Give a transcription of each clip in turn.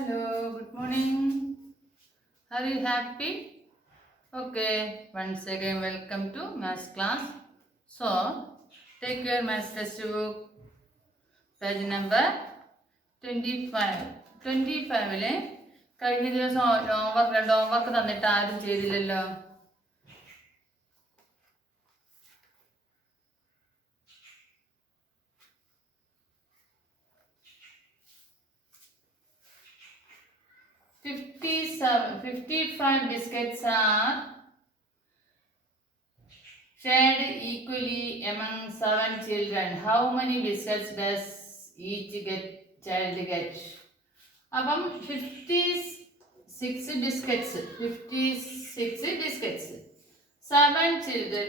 Hello, good morning. Are you happy? Okay, once again, welcome to maths class. So, take your maths textbook, page number 25. 25-ലെ കഴിഞ്ഞ ദിവസം homework തന്നിട്ട് ആരും ചെയ്തില്ലല്ലോ. $55 biscuits are shared equally among 7 children. How many biscuits does each child get? അപ്പം 56 biscuits 7 children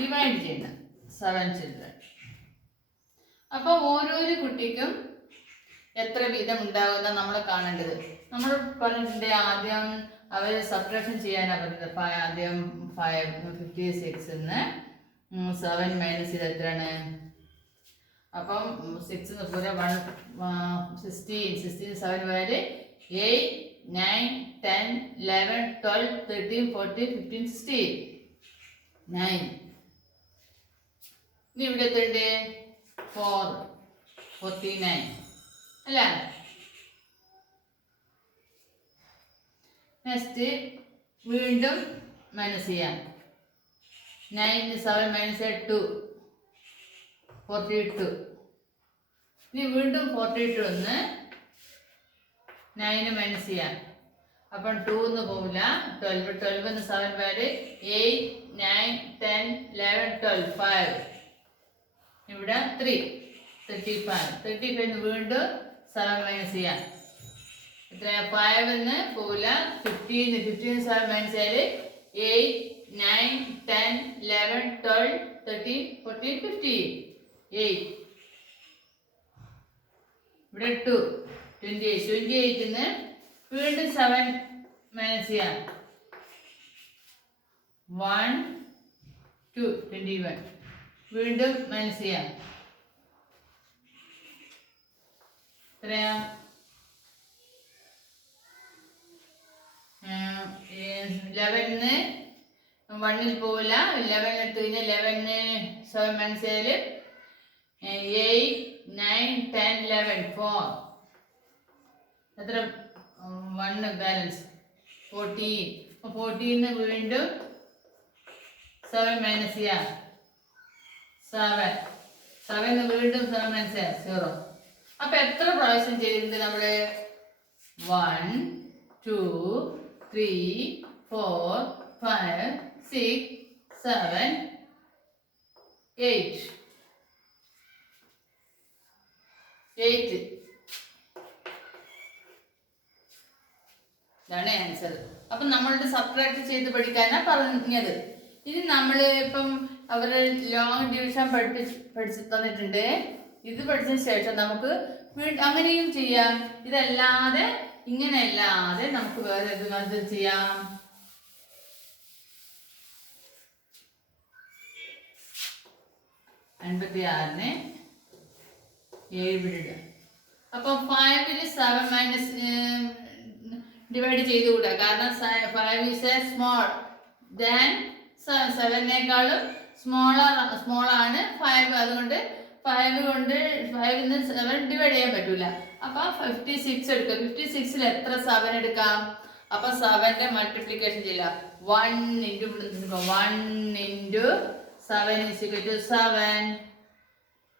divide ചെയ്യണം. 7 children. അപ്പോൾ ഓരോരോ കുട്ടിക്കും എത്ര വീതം ഉണ്ടാകുന്ന നമ്മൾ കാണേണ്ടത്. നമ്മൾ പറഞ്ഞിട്ടുണ്ട് ആദ്യം അവർ സബ്ട്രാക്ഷൻ ചെയ്യാനാണ് പറഞ്ഞത്. ആദ്യം 56 7 മൈനസ് ചെയ്ത് എത്രയാണ്? അപ്പം 6 പോലെ 16 7 വരെ 8 9 10 11 12 13 14 15 16 9. ഇനി ഇവിടെ എത്രയുണ്ട്? 4 49 അല്ല. നെക്സ്റ്റ് വീണ്ടും മൈനസ് ചെയ്യാം. 9 7 മൈനസ് 2 42. ഇനി വീണ്ടും 42 9 മൈനസ് ചെയ്യാം. അപ്പം 2 പോവില്ല. 12 7 വരെ 8 9 10 11 12 5. ഇവിടെ 3 35 വീണ്ടും 7 മൈനസ് ചെയ്യാം. എത്ര? 5 പോവില്ല. 15 7 മൈനസ് ചെയ്താൽ 8 9 10 11 12 13 14 15 8. ഇവിടെ 2 28 വീണ്ടും 7 മൈനസ് ചെയ്യാം. 1 2 21 വീണ്ടും മൈനസ് ചെയ്യാം. എത്രയാ? 11 1 പോവില്ല. 11 എടുത്തു കഴിഞ്ഞാൽ 11 7 മൈനസ് ചെയ്താൽ 8 9 10 11 4. എത്ര? 1 ബാലൻസ് 14. 14 വീണ്ടും 7 മൈനസ് ചെയ്യാം. 7 വീണ്ടും 7 മൈനസ് ചെയ്യാം. 0. അപ്പൊ എത്ര പ്രാവശ്യം ചെയ്തിട്ടുണ്ട് നമ്മള്? 1 2 3 4 5 6 7 8 ഇതാണ് ആൻസർ. അപ്പൊ നമ്മളുടെ സബ്ട്രാക്ട് ചെയ്ത് പഠിക്കാനാ പറഞ്ഞത്. ഇനി നമ്മള് ഇപ്പം അവരുടെ ലോങ് ഡിവിഷൻ പഠിച്ചു തന്നിട്ടുണ്ട്. ഇത് പഠിച്ചതിന് ശേഷം നമുക്ക് അങ്ങനെയും ചെയ്യാം. ഇതല്ലാതെ ഇങ്ങനെയല്ലാതെ നമുക്ക് വേറെ എന്ത് ചെയ്യാം? 56 7 വിടുക. അപ്പൊ 5 7 മൈനസ് ഡിവൈഡ് ചെയ്തുകൂടാ. കാരണം 5 ഈസ് എ സ്മോൾ ദാൻ 7നേക്കാളും സ്മോൾ ആണ് 5. അതുകൊണ്ട് 5 കൊണ്ട് 5 7 ഡിവൈഡ് ചെയ്യാൻ പറ്റൂല. അപ്പൊ 56 എടുക്കാം. 56 എത്ര 7 എടുക്കാം? അപ്പൊ 7ന്റെ മൾട്ടിപ്ലിക്കേഷൻ ചെയ്യില്ല. 1 into 1 into 7 is equal to 7.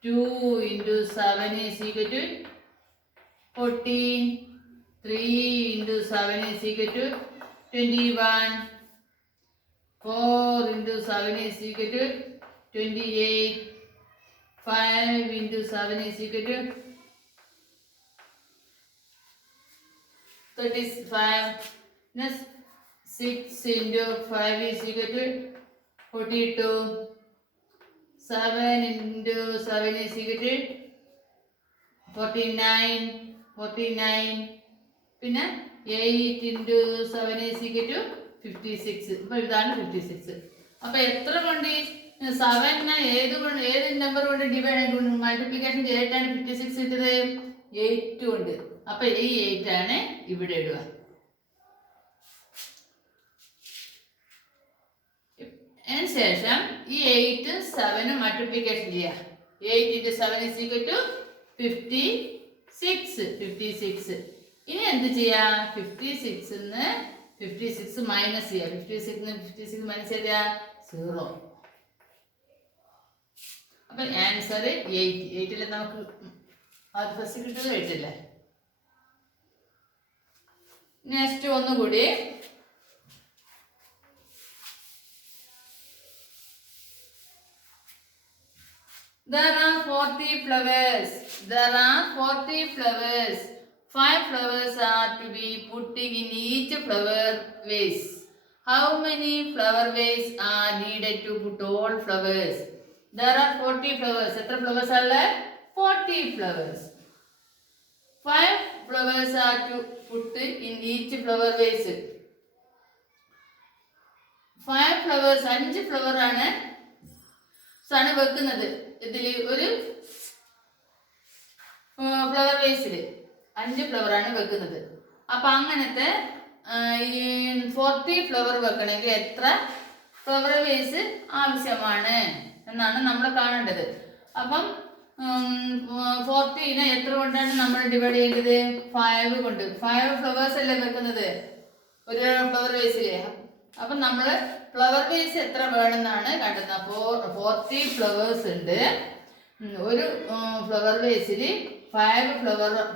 2 into 7 is equal to 14. 3 into 7 is equal to 21. 4 into 7 is equal to 28. 5 into 7 is equal to 35. Next 6 into 5 is equal to 42. 7 into 7 is equal to 49. പിന്നെ 8 into 7 is equal to 56. ഇപ്പൊ ഇതാണ് 56. അപ്പൊ എത്ര കൊണ്ട് 7 ഏത് number കൊണ്ട് divide multiplication ചെയ്തിട്ടാണ് 56 കിട്ടിയത്? 8 കൊണ്ട്. അപ്പൊ ഈ 8 ആണ് ഇവിടെ ഇടുക. അതിനുശേഷം ഈ 8 7 മൾട്ടിപ്ലിക്കേഷൻ ചെയ്യുക. 8 into 7 is equal to 56. ഇനി എന്ത് ചെയ്യാം? 56 മൈനസ് ചെയ്യുക. 56 മൈനസ് ചെയ്താൽ 0. അപ്പൊ ആൻസർ 8. നമുക്ക് അത് ഫസ്റ്റ് കിട്ടുന്നത് 8. നെക്സ്റ്റ് ഒന്നുകൂടി. There are 40 flowers. 5 flowers are to be put in each flower vase. How many flower vase are needed to put all flowers? There are 40 flowers. എത്ര flowers are? 40 flowers. 5 flowers are to put in each flower vase. 5 flowers, 5 flower ആണ് വെക്കുന്നത്. ഇതിൽ ഒരു flower വേസിൽ 5 flower ആണ് വെക്കുന്നത്. അപ്പൊ അങ്ങനത്തെ 40 flower വെക്കണമെങ്കിൽ എത്ര ഫ്ലവർ വേസ് ആവശ്യമാണ് എന്നാണ് നമ്മൾ കാണേണ്ടത്. അപ്പം 40 എത്ര കൊണ്ടാണ് നമ്മൾ ഡിവൈഡ് ചെയ്യേണ്ടത്? 5 കൊണ്ട്. 5 ഫ്ലവേഴ്സ് അല്ലേ വെക്കുന്നത് ഒരു ഫ്ലവർ വേസില്. അപ്പം നമ്മൾ ഫ്ലവർ വേസ് എത്ര വേണമെന്നാണ് കണ്ടത്. അപ്പോൾ 40 ഫ്ലവേഴ്സ് ഉണ്ട്. ഒരു ഫ്ലവർ വേസിൽ 5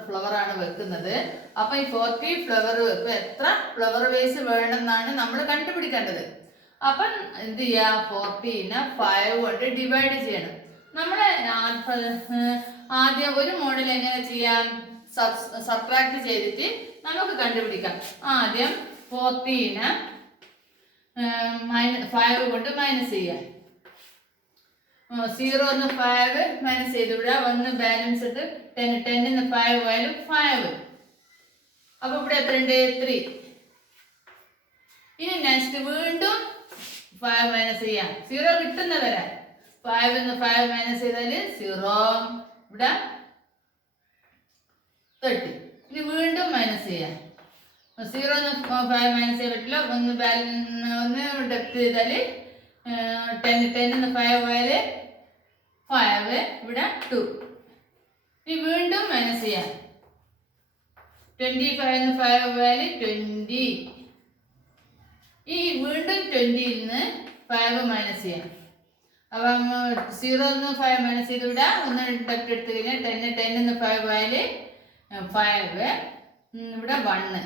ഫ്ലവർ ആണ് വെക്കുന്നത്. അപ്പൊ ഈ 40 ഫ്ലവർ വെക്കും എത്ര ഫ്ലവർ വേസ് വേണമെന്നാണ് നമ്മൾ കണ്ടുപിടിക്കേണ്ടത്. അപ്പം എന്ത് ചെയ്യാ? 40 5 കൊണ്ട് ഡിവൈഡ് ചെയ്യണം. നമ്മൾ ആദ്യം ഒരു മോഡൽ എങ്ങനെ ചെയ്യാം? സബ്ട്രാക്ട് ചെയ്തിട്ട് നമുക്ക് കണ്ടുപിടിക്കാം. ആദ്യം 40 5 കൊണ്ട് മൈനസ് ചെയ്യാം. 0 5 മൈനസ് ചെയ്ത് ഇവിടെ 1 ബാലൻസ് ഇട്ട് 10 5 ആയാലും 5. അപ്പൊ ഇവിടെ എത്ര ഉണ്ട്? 3. ഇനി നെക്സ്റ്റ് വീണ്ടും 5 മൈനസ് ചെയ്യാം. 0 കിട്ടുന്നവരെ 5 മൈനസ് ചെയ്താല് 0. ഇവിടെ 30. ഇനി വീണ്ടും മൈനസ് ചെയ്യാം. 0 5 മൈനസ് ചെയ്യാൻ പറ്റില്ല. 1 ഡെപ്ത് ചെയ്താല് 10 5 ആയാല് 5. ഇവിടെ 2. ഇനി വീണ്ടും മൈനസ് ചെയ്യാം. 25 5 ആയാല് 20. ഈ വീണ്ടും 20 5 മൈനസ് ചെയ്യാം. അപ്പം 0 5 മൈനസ് ചെയ്ത് ഇവിടെ 1 ഡെപ്ത് എടുത്തു കഴിഞ്ഞാൽ 10 5 ആയാല് 5. ഇവിടെ 1.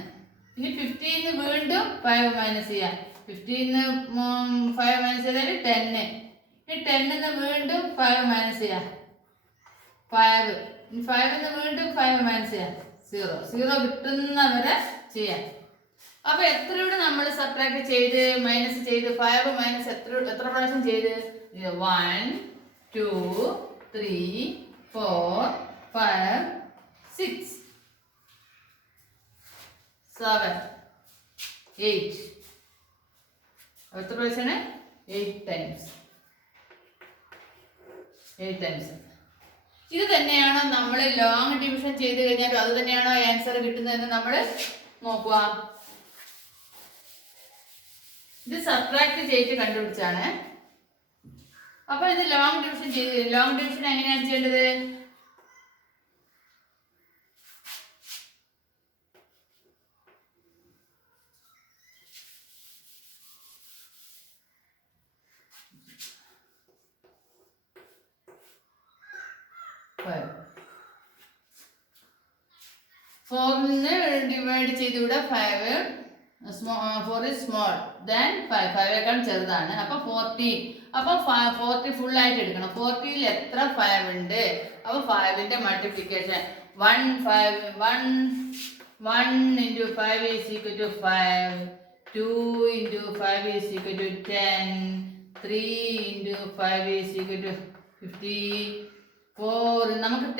ഇനി 15 വീണ്ടും 5 മൈനസ് ചെയ്യാം. 15 5 മൈനസ് ചെയ്താൽ 10. ഇനി 10 വീണ്ടും 5 മൈനസ് ചെയ്യാം. 5. 5 വീണ്ടും 5 മൈനസ് ചെയ്യാം. 0 കിട്ടുന്നവരെ ചെയ്യാം. അപ്പൊ എത്ര ഇവിടെ നമ്മൾ സബ്ട്രാക്ട് ചെയ്ത് മൈനസ് ചെയ്ത് 5 മൈനസ് എത്ര പ്രാവശ്യം ചെയ്ത്? 1 2 3 4 5 6 7 8. എത്ര പ്രാവശ്യമാണ്? 8 ടൈംസ്. ഇത് തന്നെയാണോ നമ്മൾ ലോങ് ഡിവിഷൻ ചെയ്ത് കഴിഞ്ഞാൽ അത് തന്നെയാണോ ആൻസർ കിട്ടുന്നതെന്ന് നമ്മൾ നോക്കുക. ഇത് സബ്ട്രാക്ട് ചെയ്ത് കണ്ടുപിടിച്ചാണ്. അപ്പൊ ഇത് ലോങ് ഡിവിഷൻ ചെയ്ത് ലോങ് ഡിവിഷൻ എങ്ങനെയാണ് ചെയ്യേണ്ടത്? ഫോറിന് ഡിവൈഡ് ചെയ്ത് ഇവിടെ 5 4 is small then 5 ചെറുതാണ്. അപ്പൊ 40. അപ്പൊ 40 ഫുൾ ആയിട്ട് എടുക്കണം. 40 എത്ര 5 ഉണ്ട്? അപ്പൊ 5ന്റെ multiplication 1 into 5 is equal to 5. 2 into 5 is equal to 10. 3 into 5 is equal to 50. 4 നമുക്ക്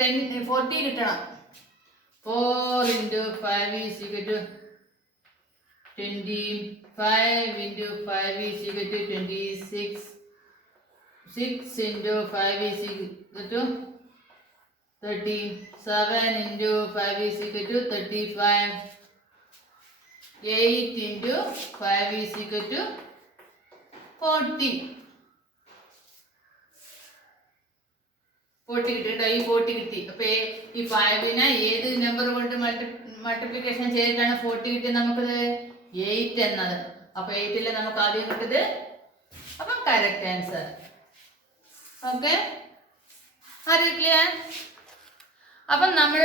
40 കിട്ടണം. 4 into 5 is equal to 20. 5 into 5 is equal to 26. 6 into 5 is equal to 7 into 5 is equal to 35. 8 into 5 is equal to 40. 40 കിട്ടി കേട്ടോ. ഈ 40 കിട്ടി. അപ്പൊ ഈ 5നെ ഏത് number കൊണ്ട് മൾട്ടിപ്ലിക്കേഷൻ ചെയ്തിട്ടാണ് 40 കിട്ടിയത് നമുക്കത്? 8 എന്നത്. അപ്പൊ 8 നമുക്ക് ആദ്യം കിട്ടിയത്. അപ്പം കറക്റ്റ് ആൻസർ. ഓക്കെ, ആര് ക്ലിയർ? അപ്പം നമ്മൾ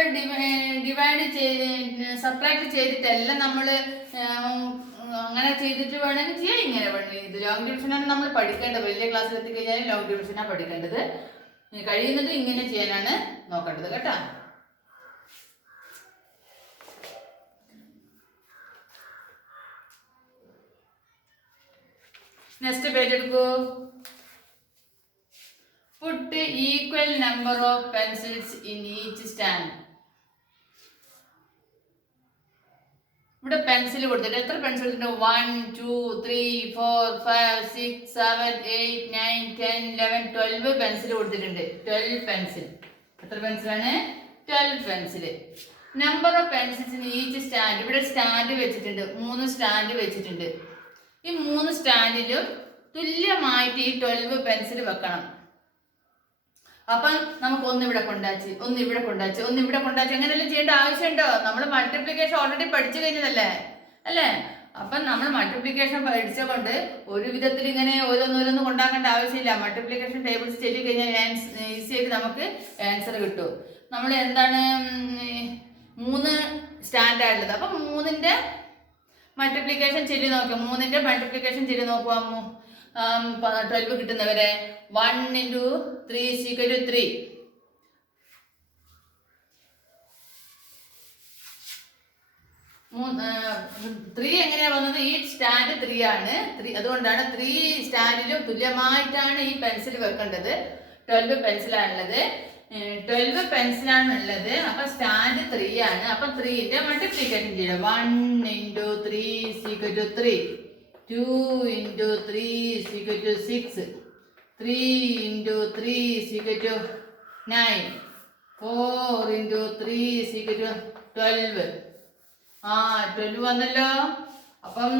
ഡിവൈഡ് ചെയ്ത് സബ്ട്രാക്ട് ചെയ്തിട്ടല്ല നമ്മൾ അങ്ങനെ ചെയ്തിട്ട് വേണമെങ്കിൽ ചെയ്യാം, ഇങ്ങനെ വേണമെങ്കിൽ. ഇത് ലോങ് ഡിവിഷനാണ് നമ്മൾ പഠിക്കേണ്ടത്. വലിയ ക്ലാസ്സിൽ എത്തിക്കഴിഞ്ഞാൽ ലോങ് ഡിവിഷനാണ് പഠിക്കേണ്ടത്. കഴിയുന്നത് ഇങ്ങനെ ചെയ്യാനാണ് നോക്കേണ്ടത് കേട്ടോ. നെക്സ്റ്റ് പേജ് എടുക്കൂ. Put equal number of pencils in each stand. ഇവിടെ പെൻസിൽ കൊടുത്തിട്ട് എത്ര പെൻസിൽ കൊടുത്തിട്ടുണ്ട്? 1 2 3 4 5 6 7 8 9 10 11 12 പെൻസിൽ കൊടുത്തിട്ടുണ്ട്. 12 പെൻസിൽ. എത്ര പെൻസിലാണ്? 12 pencil. Number of pencils in each stand. ഇവിടെ സ്റ്റാൻഡ് വെച്ചിട്ടുണ്ട്, 3 സ്റ്റാൻഡ് വെച്ചിട്ടുണ്ട്. ഈ 3 സ്റ്റാൻഡിലും തുല്യമായിട്ട് ഈ 12 പെൻസിൽ വെക്കണം. അപ്പം നമുക്ക് ഒന്നിവിടെ കൊണ്ടാച്ച്, ഒന്നിവിടെ കൊണ്ടാച്ച്, ഒന്നിവിടെ കൊണ്ടാച്ച്, അങ്ങനെയെല്ലാം ചെയ്യേണ്ട ആവശ്യമുണ്ടോ? നമ്മൾ മൾട്ടിപ്ലിക്കേഷൻ ഓൾറെഡി പഠിച്ചു കഴിഞ്ഞതല്ലേ അല്ലേ? അപ്പം നമ്മൾ മൾട്ടിപ്ലിക്കേഷൻ പഠിച്ച കൊണ്ട് ഒരു വിധത്തിൽ ഇങ്ങനെ ഓരോന്നോരോന്ന് കൊണ്ടാക്കേണ്ട ആവശ്യമില്ല. മൾട്ടിപ്ലിക്കേഷൻ ടേബിൾസ് ചെയ്ത് കഴിഞ്ഞാൽ ഈസി ആയിട്ട് നമുക്ക് ആൻസർ കിട്ടും. നമ്മൾ എന്താണ് 3 സ്റ്റാൻഡാർഡിലത്. അപ്പം 3ന്റെ മൾട്ടിപ്ലിക്കേഷൻ ചെയ്ത് നോക്കാം. 3ന്റെ മൾട്ടിപ്ലിക്കേഷൻ ചെയ്ത് നോക്കുക. 12 കിട്ടുന്നവരെ 1 into 3 is equal to 3. 3 എങ്ങനെയാ വന്നത്? ഈ സ്റ്റാൻഡ് 3 ആണ്. അതുകൊണ്ടാണ് 3 സ്റ്റാൻഡിലും തുല്യമായിട്ടാണ് ഈ പെൻസിൽ വെക്കേണ്ടത്. 12 പെൻസിലാണുള്ളത്. 12 പെൻസിലാണുള്ളത്. അപ്പൊ സ്റ്റാൻഡ് 3 ആണ്. അപ്പൊ 3ന്റെ മൾട്ടിപ്ലിക്കേഷൻ ചെയ്യണം. 1 into 3 is equal to 3. 2 into 3 is equal to 6. 3 into 3 is equal to 9. 4 into 3 is equal to 12. 12 വന്നല്ലോ. അപ്പം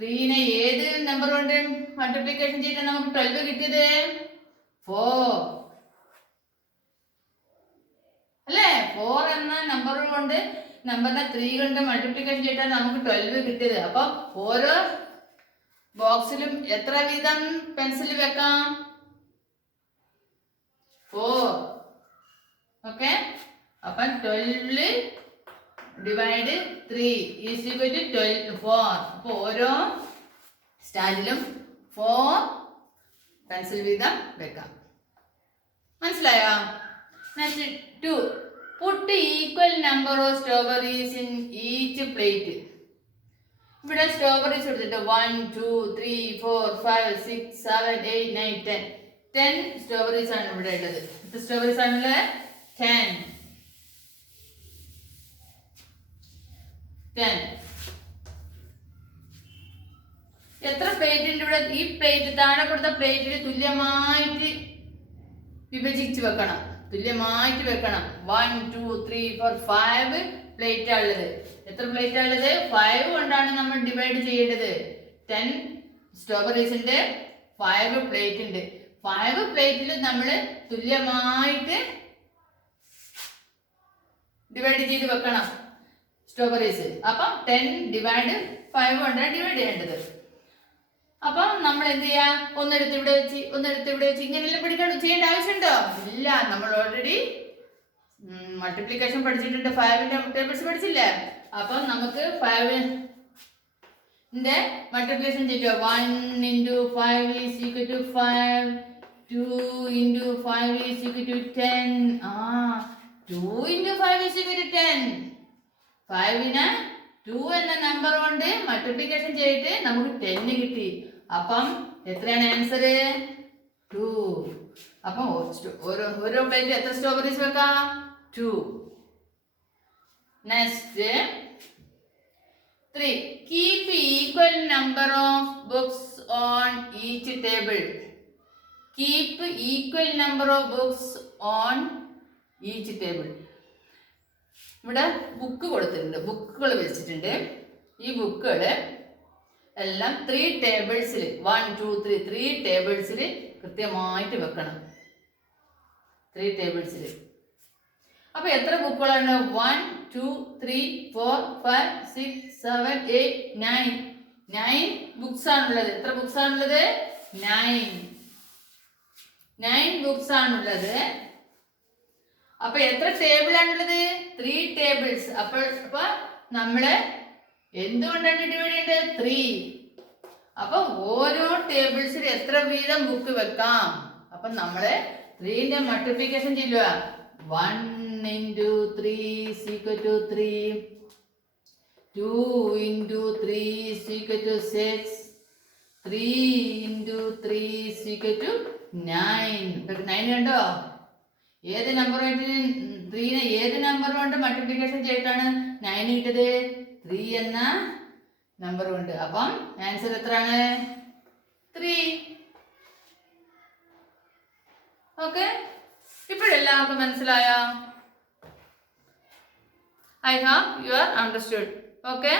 3നെ ഏത് നമ്പർ കൊണ്ട് മൾട്ടിപ്ലിക്കേഷൻ ചെയ്തിട്ട് നമുക്ക് 12 കിട്ടിയത്? 4 അല്ലേ? 4 എന്ന നമ്പർ കൊണ്ട് നമ്പറിനെ 3 കൊണ്ട് മൾട്ടിപ്ലിക്കേഷൻ ചെയ്തിട്ടാണ് നമുക്ക് 12 കിട്ടിയത്. അപ്പം ഓരോ ബോക്സിലും എത്ര വീതം പെൻസിൽ വെക്കാം? 4. ഓക്കെ, അപ്പം 12 ഡിവൈഡ് 3 ഈസ് ഈക്വൽ ടു 4. അപ്പോൾ ഓരോ സ്റ്റാൻഡിലും 4 പെൻസിൽ വീതം വെക്കാം. മനസ്സിലായോ? Next 2. Put equal number of strawberries in each plate. ഇവിടെ സ്ട്രോബെറീസ് എടുത്തിട്ട് 1 2 3 4 5 6 7 8 9 10. 10 സ്ട്രോബെറീസ് ആണ് ഇവിടെ ഉള്ളത്. എത്ര സ്ട്രോബെറീസ് ആണുള്ളത്? 10. എത്ര പ്ലേറ്റ് ഉണ്ട് ഇവിടെ? ഈ പ്ലേറ്റ് താഴെ കൊടുത്ത പ്ലേറ്റിൽ തുല്യമായിട്ട് വിഭജിച്ച് വെക്കണം. തുല്യമായിട്ട് വെക്കണം. 1 2 3 4 5 പ്ലേറ്റ് ഉള്ളത്. എത്ര പ്ലേറ്റ് ഉള്ളത്? 5 കൊണ്ടാണ് നമ്മൾ ഡിവൈഡ് ചെയ്യേണ്ടത്. 10 സ്ട്രോബെറീസിന്റെ 5 പ്ലേറ്റ് ഉണ്ട്. 5 പ്ലേറ്റിൽ നമ്മൾ തുല്യമായിട്ട് ഡിവൈഡ് ചെയ്ത് വെക്കണം സ്ട്രോബെറീസ്. അപ്പം 10 ഡിവൈഡ് 5 കൊണ്ടാണ് ഡിവൈഡ് ചെയ്യേണ്ടത്. അപ്പം നമ്മൾ എന്ത് ചെയ്യാ? ഒന്നെടുത്ത് ഇവിടെ വെച്ച്, ഒന്നെടുത്ത് ഇവിടെ വെച്ച്, ഇങ്ങനെയെല്ലാം പഠിക്കണം. ചെയ്യേണ്ട ആവശ്യമുണ്ടോ? ഇല്ല. നമ്മൾ ഓൾറെഡി മൾട്ടിപ്ലിക്കേഷൻ പഠിച്ചിട്ടുണ്ട്. 5ന്റെ ടേബിൾസ് പഠിച്ചില്ലേ? അപ്പം നമുക്ക് 5ന്റെ മൾട്ടിപ്ലിക്കേഷൻ ചെയ്യുക. 1 into 5 is equal to 5. 2 into 5 is equal to 10. 2 into 5 is equal to 10. 5നെ 2 എന്ന നമ്പർ കൊണ്ട് മൾട്ടിപ്ലിക്കേഷൻ ചെയ്തിട്ട് നമുക്ക് 10 കിട്ടി. അപ്പം എത്രയാണ് ആൻസർ? 2. അപ്പം ഓരോ പ്ലേറ്റിൽ എത്ര സ്ട്രോബെറീസ് വെക്കാം? 2. Next 3. Keep equal number of books on each table. Keep equal number of books on each table. ഇവിടെ ബുക്ക് കൊടുത്തിട്ടുണ്ട്, ബുക്കുകൾ വെച്ചിട്ടുണ്ട്. ഈ ബുക്കുകൾ എല്ലാം 3 ടേബിൾസിൽ 1 2 3 ടേബിൾസിൽ കൃത്യമായിട്ട് വെക്കണം. 3 ടേബിൾസിൽ. അപ്പോൾ എത്ര ബുക്കുകളാണ്? 1 2 3 4 5 6 7 8 9 ബുക്സ് ആണുള്ളത്. എത്ര ബുക്സ് ആണുള്ളത്? 9 ബുക്സ് ആണുള്ളത്. അപ്പൊ എത്ര ടേബിൾ ആണുള്ളത്? 3 ടേബിൾസ്. അപ്പോൾ നമ്മള് എന്തുകൊണ്ടാണ് ഡിവൈഡ് ചെയ്യേണ്ടത്? 3. അപ്പൊ ഓരോ ടേബിൾസിൽ എത്ര വീതം ബുക്ക് വെക്കാം? അപ്പൊ നമ്മള് 3ന്റെ മൾട്ടിപ്ലിക്കേഷൻ ചെയ്യുക. 1 into 3 is equal to 3. 2 into 3 is equal to 6. 3 into 3 is equal to 9. 9 കണ്ടോ? ഏത് നമ്പറുമായിട്ട് 3നെ ഏത് നമ്പർ കൊണ്ട് മൾട്ടിപ്ലിക്കേഷൻ ചെയ്തിട്ടാണ് 9 കിട്ടത്? 3 എന്ന നമ്പർ കൊണ്ട്. അപ്പം ആൻസർ എത്രയാണ്? 3. ഓക്കെ, ഇപ്പോഴെല്ലാവർക്കും മനസ്സിലായോ? I have you are understood. Okay,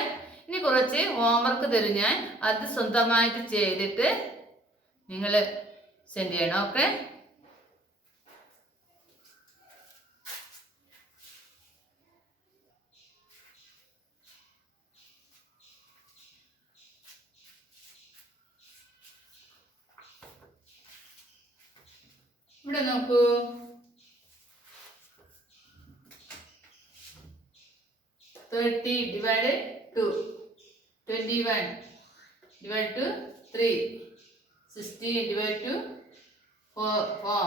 ഇനി കുറച്ച് ഹോംവർക്ക് തരും ഞാൻ. അത് സ്വന്തമായിട്ട് ചെയ്തിട്ട് നിങ്ങൾ സെൻഡ് ചെയ്യണം. ഓക്കെ, ഇവിടെ നോക്കൂ. 30 divided 2, 21 divided to 3, 16 divided to 4,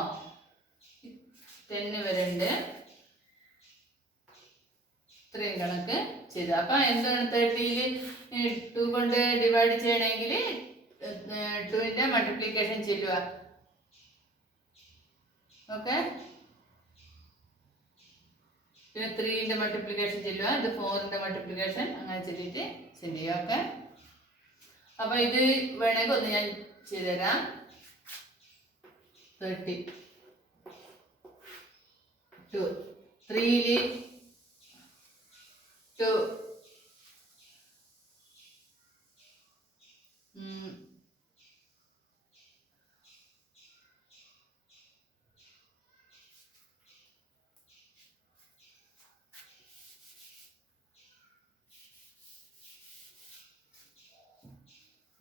10 വരെ ഉണ്ട്. ഇത്രയും കണക്ക് ചെയ്തു. അപ്പൊ എന്താണ് 30യിൽ 2 കൊണ്ട് ഡിവൈഡ് ചെയ്യണമെങ്കിൽ 2ന്റെ മൾട്ടിപ്ലിക്കേഷൻ ചെയ്യുക. ഓക്കെ, പിന്നെ 3ന്റെ മൾട്ടിപ്ലിക്കേഷൻ ചെയ്യുക. ഇത് 4ന്റെ മൾട്ടിപ്ലിക്കേഷൻ അങ്ങനെ ചെല്ലിട്ട് സെൻഡ് ചെയ്യുക. ഓക്കെ, അപ്പൊ ഇത് വേണമെങ്കിൽ ഒന്ന് ഞാൻ ചെയ്തുതരാം. 30 2 3ൽ 2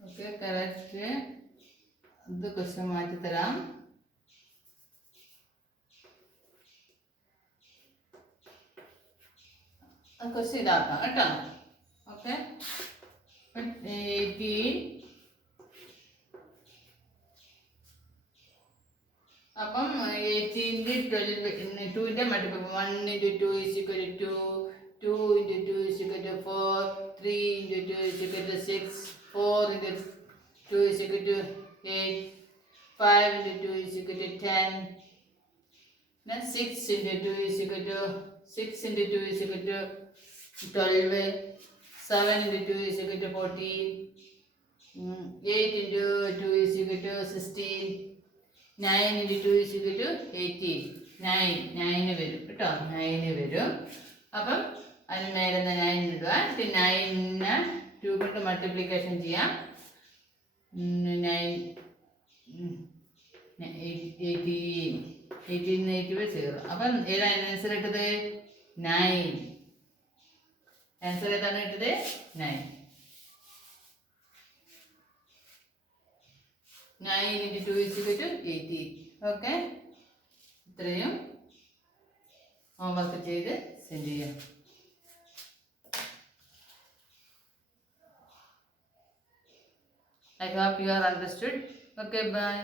ഓക്കെ, കറക്റ്റ്. ഇത് ക്വസ്റ്റ്യൻ മാറ്റി തരാം. ക്വസ്റ്റ്യൻ ഇതാക്കാം കേട്ടോ. ഓക്കെ, 18. അപ്പം 18 2ന്റെ multiple 1 into 2 is equal to 2, 2 into 2 is equal to 4, 3 into 2 is equal to 6, 4 into 2 is equal to 8, 5 into 2 is equal to 10, then 6 into 2 is equal to 12, 7 into 2 is equal to 14, 8 into 2 is equal to 16, 9 into 2 is equal to 18. 9 വരും കേട്ടോ, 9 വരും. അപ്പം അതിന് മേലെ 9 ഇടുക. 9നെ 2 കൊണ്ട് multiplication ചെയ്യാം. 18 0. അപ്പം ഏതാണ് ആൻസർ ഇട്ടത്? 9. ആൻസർ ഏതാണ് ഇട്ടത്? 9. 9 into 2 is equal to 18. Okay, ഇത്രയും ഹോംവർക്ക് ചെയ്ത് സെൻഡ് ചെയ്യാം. I hope you are understood. Okay, bye.